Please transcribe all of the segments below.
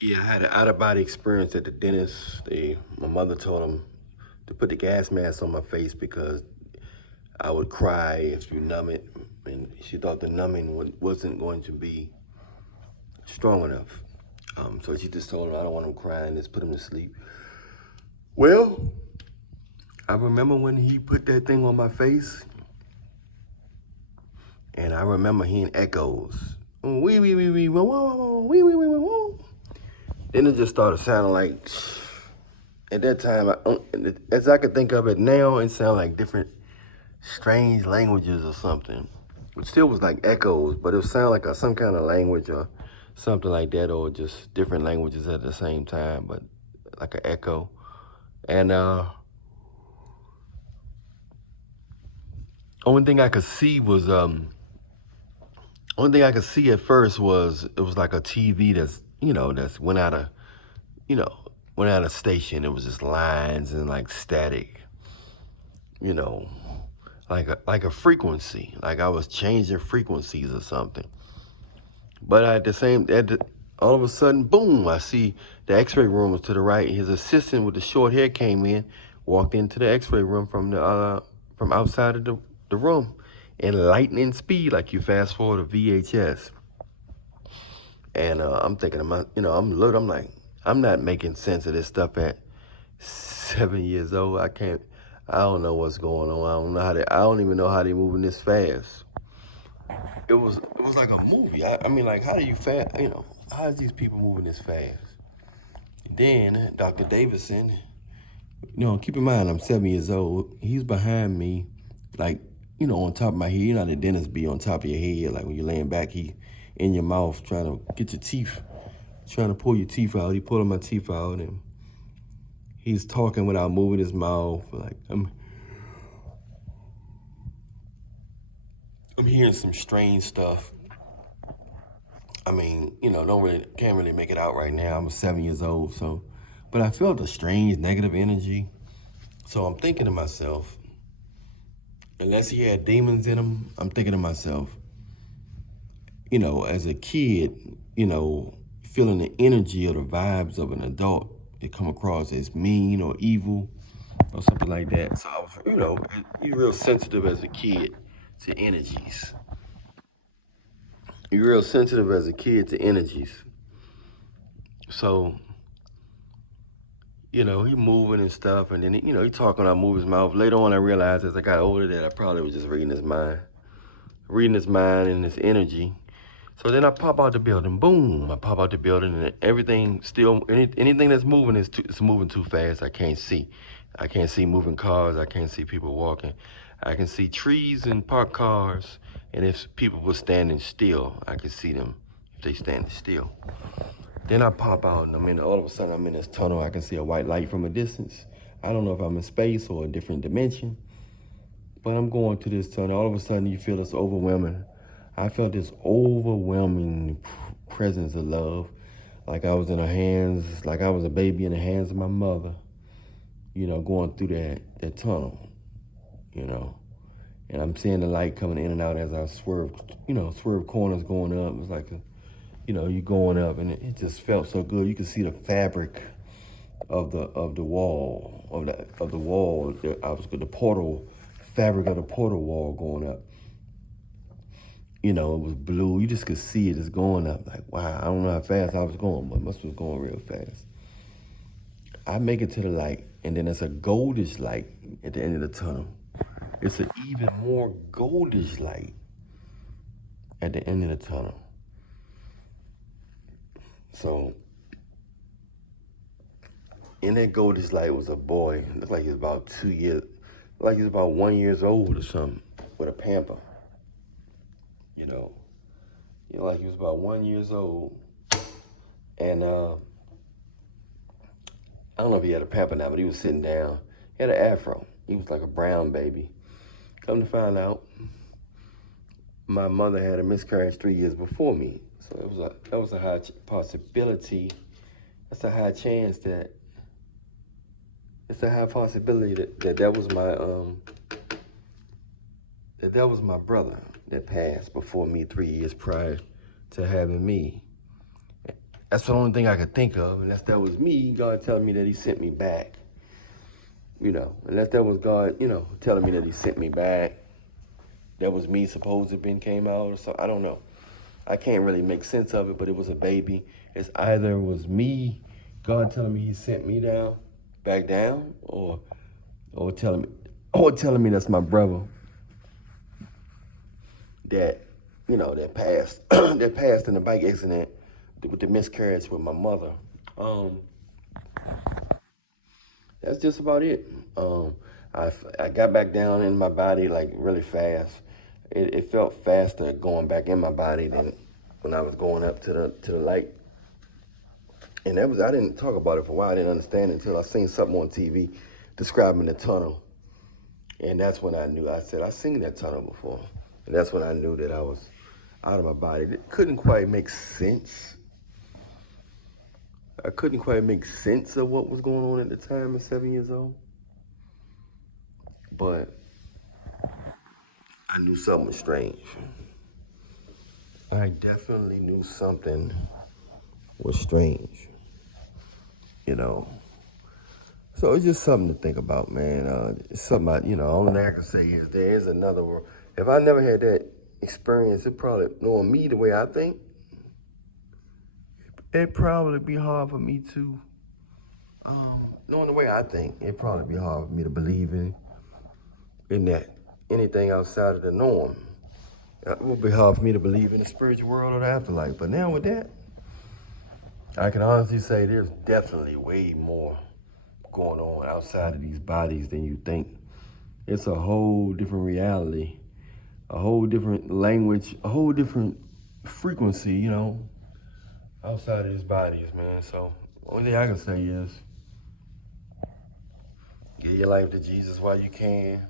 Yeah, I had an out-of-body experience at the dentist. My mother told him to put the gas mask on my face because I would cry if you numb it, and she thought the numbing wasn't going to be strong enough. So she just told him, I don't want him crying, just put him to sleep. Well, I remember when he put that thing on my face, and I remember hearing echoes. Wee, wee, wee, wee, whoa, whoa, whoa, wee, wee, wee, wee, whoa. Then it just started sounding like, at that time, as I could think of it now, it sounded like different strange languages or something. It still was like echoes, but it would sound like some kind of language or something like that, or just different languages at the same time, but like an echo. And only thing I could see was only thing I could see at first was it was like a TV that's went out of station. It was just lines and like static, you know, like a frequency, like I was changing frequencies or something. But all of a sudden, boom! I see the X-ray room was to the right. His assistant with the short hair came in, walked into the X-ray room from outside of the room, in lightning speed, like you fast forward a VHS. And I'm thinking, I'm like, I'm not making sense of this stuff at 7 years old. I don't know what's going on. I don't even know how they moving this fast. It was like a movie. I mean, like, how do you fast? How is these people moving this fast? Then Dr. Davidson, keep in mind I'm 7 years old. He's behind me, like, on top of my head. You know how the dentist be on top of your head, like when you're laying back, he in your mouth trying to get your teeth, trying to pull your teeth out. He pulling my teeth out, and he's talking without moving his mouth. Like I'm hearing some strange stuff. I mean, can't really make it out right now. I'm 7 years old, but I felt a strange negative energy. So I'm thinking to myself, unless he had demons in him, I'm thinking to myself, as a kid, feeling the energy or the vibes of an adult, it come across as mean or evil or something like that. So I was, you're real sensitive as a kid to energies. You're real sensitive as a kid to energies. So, he moving and stuff, and then, he talking, I move his mouth. Later on, I realized as I got older that I probably was just reading his mind and his energy. So then I pop out the building, boom, I pop out the building, and everything anything that's moving it's moving too fast. I can't see. I can't see moving cars. I can't see people walking. I can see trees and parked cars, and if people were standing still, I can see them if they standing still. Then I pop out, and all of a sudden I'm in this tunnel. I can see a white light from a distance. I don't know if I'm in space or a different dimension, but I'm going to this tunnel. All of a sudden you feel this overwhelming. I felt this overwhelming presence of love, like I was in her hands, like I was a baby in the hands of my mother, going through that tunnel, and I'm seeing the light coming in and out as I swerve corners going up. It was like, you going up, and it just felt so good. You could see the fabric of the wall, the portal, fabric of the portal wall going up. It was blue. You just could see it just going up. Like, wow, I don't know how fast I was going, but it must have been going real fast. I make it to the light, and then it's a goldish light at the end of the tunnel. It's an even more goldish light at the end of the tunnel. So, in that goldish light was a boy. It looked like he was about 2 years, like he was about 1 year old or something, with a pamper. Like he was about 1 year old. And I don't know if he had a pamper now, but he was sitting down. He had an afro. He was like a brown baby. Come to find out, my mother had a miscarriage 3 years before me. So that was a high possibility. That's a high chance that, it's a high possibility that was my brother that passed before me 3 years prior to having me. That's the only thing I could think of. Unless that was me, God telling me that he sent me back. Unless that was God, telling me that he sent me back. That was me supposed to have been came out or something. I don't know. I can't really make sense of it, but it was a baby. It's either was me, God telling me he sent me back down, or telling me that's my brother that, that passed that passed in the bike accident with the miscarriage with my mother. That's just about it. I got back down in my body like really fast. It felt faster going back in my body than when I was going up to the light. And I didn't talk about it for a while. I didn't understand it until I seen something on TV describing the tunnel. And that's when I knew. I said, I've seen that tunnel before. And that's when I knew that I was out of my body. It couldn't quite make sense. I couldn't quite make sense of what was going on at the time at 7 years old. But I knew something was strange. I definitely knew something was strange, So it's just something to think about, man. It's something only thing I can say is there is another world. If I never had that experience, knowing me the way I think, it'd probably be hard for me to, knowing the way I think, it'd probably be hard for me to believe in that anything outside of the norm. It would be hard for me to believe in the spiritual world or the afterlife. But now with that, I can honestly say there's definitely way more going on outside of these bodies than you think. It's a whole different reality, a whole different language, a whole different frequency, outside of these bodies, man. So only thing I can say is give your life to Jesus while you can.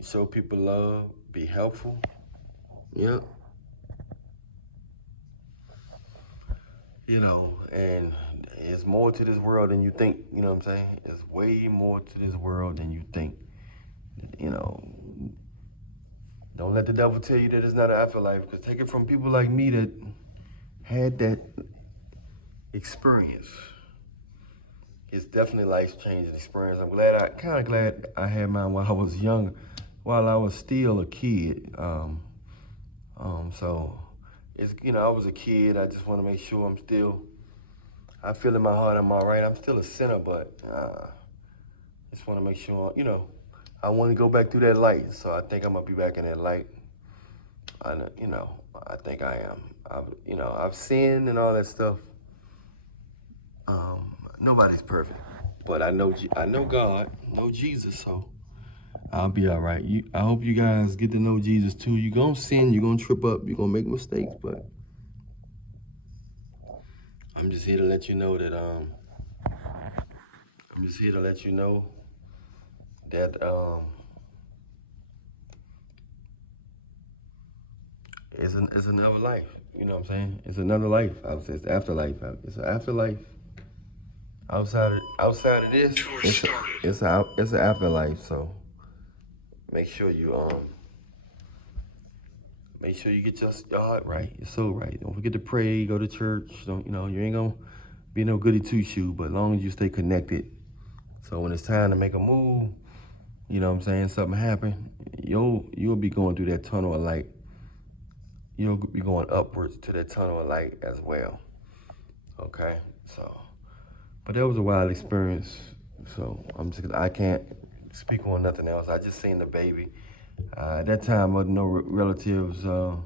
Show people love, be helpful. Yep. And it's more to this world than you think, you know what I'm saying? It's way more to this world than you think. Don't let the devil tell you that it's not an afterlife, because take it from people like me that had that experience. It's definitely life-changing experience. I'm kind of glad I had mine while I was young, while I was still a kid. So it's, I was a kid. I just want to make sure I feel in my heart I'm all right. I'm still a sinner, but just want to make sure, I want to go back through that light. So I think I'm going to be back in that light. I think I am. I've sinned and all that stuff. Nobody's perfect, but I know God, know Jesus, so I'll be all right. I hope you guys get to know Jesus too. You're going to sin, you're going to trip up, you're going to make mistakes, but I'm just here to let you know that, it's another life. You know what I'm saying? It's another life. I would say it's afterlife. It's an afterlife. Outside of this, it's an afterlife. So make sure you get your heart right, your soul right. Don't forget to pray, go to church. Don't you ain't gonna be no goody two shoe, but as long as you stay connected. So when it's time to make a move, you know what I'm saying, something happen, you'll be going through that tunnel of light. You'll be going upwards to that tunnel of light as well. Okay, so. But that was a wild experience, so I can't speak on nothing else. I just seen the baby. At that time, no relatives was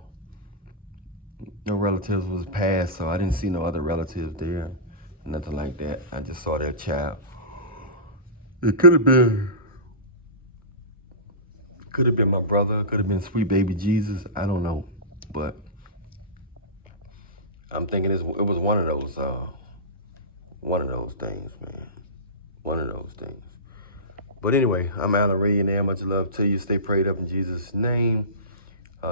passed, so I didn't see no other relatives there, nothing like that. I just saw that child. It could have been my brother, could have been sweet baby Jesus. I don't know, but I'm thinking it was one of those things, man. One of those things. But anyway, I'm Allan Reallionaire. Much love to you. Stay prayed up in Jesus' name.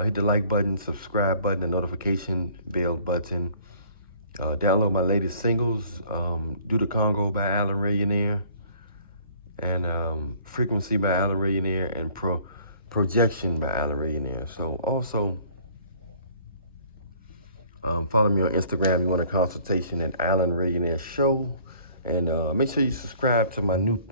Hit the like button, subscribe button, the notification bell button. Download my latest singles, Do the Congo by Allan Reallionaire, and Frequency by Allan Reallionaire, and Projection by Allan Reallionaire. So also, Follow me on Instagram if you want a consultation at Allan Reallionaire Show. And make sure you subscribe to my new